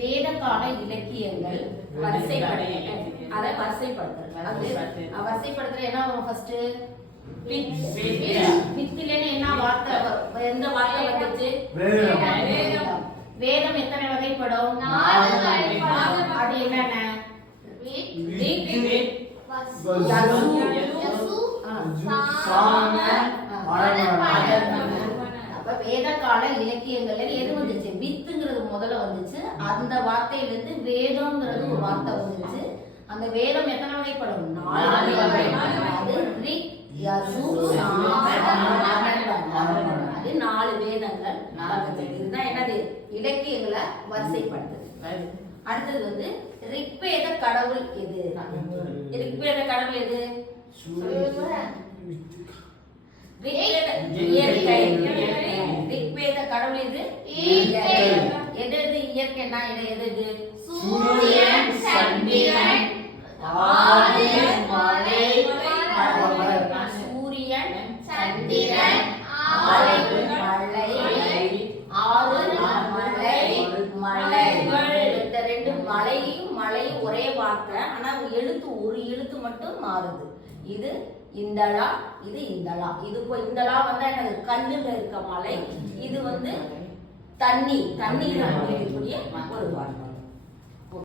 வேதகால இலக்கியங்கள் வரிசைப்படுத்துறது. அதை அஹ், வரிசைப்படுத்துறது என்ன வரும் ஃபர்ஸ்ட் வித்திலன்னு என்ன வார்த்தை எந்த வார்த்தை வந்துச்சு? வேதம். எத்தனை வகைப்படும். அது என்னென்ன? ரிக், வசு, யசு, யசு, ஆ, சாம, அதர்வன. அதர்வன. அப்ப வேதகால இலக்கியங்கள்ல எது வந்துச்சு வித்துங்கிறது முதல்ல வந்துச்சு அந்த வார்த்தையிலிருந்து வேதம்ங்கிறது ஒரு வார்த்தை வந்துச்சு அந்த வேதம் எத்தனை வகைப்படும் நாலு. அது ரிக் யசு. அது நாலு வேதங்கள். இதுதான் என்னது இலக்கியங்களை வரிசைப்படுத்துது அடுத்தது வந்து ரிக்வேத கடவுள் எது ரிக்வேத கடவுள் எது ரிக்வேத இயற்கை எது. எது எது இயற்கைன்னா எது எது சூரியன், சந்திரன். சூரியன் சந்திரன், மலை ஆறு, மலை ஆறு மலை. மலை இந்த ரெண்டு மலையும் மலையும் ஒரே வார்த்தை ஆனா எழுத்து ஒரு எழுத்து மட்டும் மாறுது. இது இந்தளா இது இந்தளா இது இப்போ இந்தளா வந்தா என்னது? கல்லுல இருக்க மலை. இது வந்து தண்ணி தண்ணீர் இருக்கக்கூடிய ஒரு வார்த்தை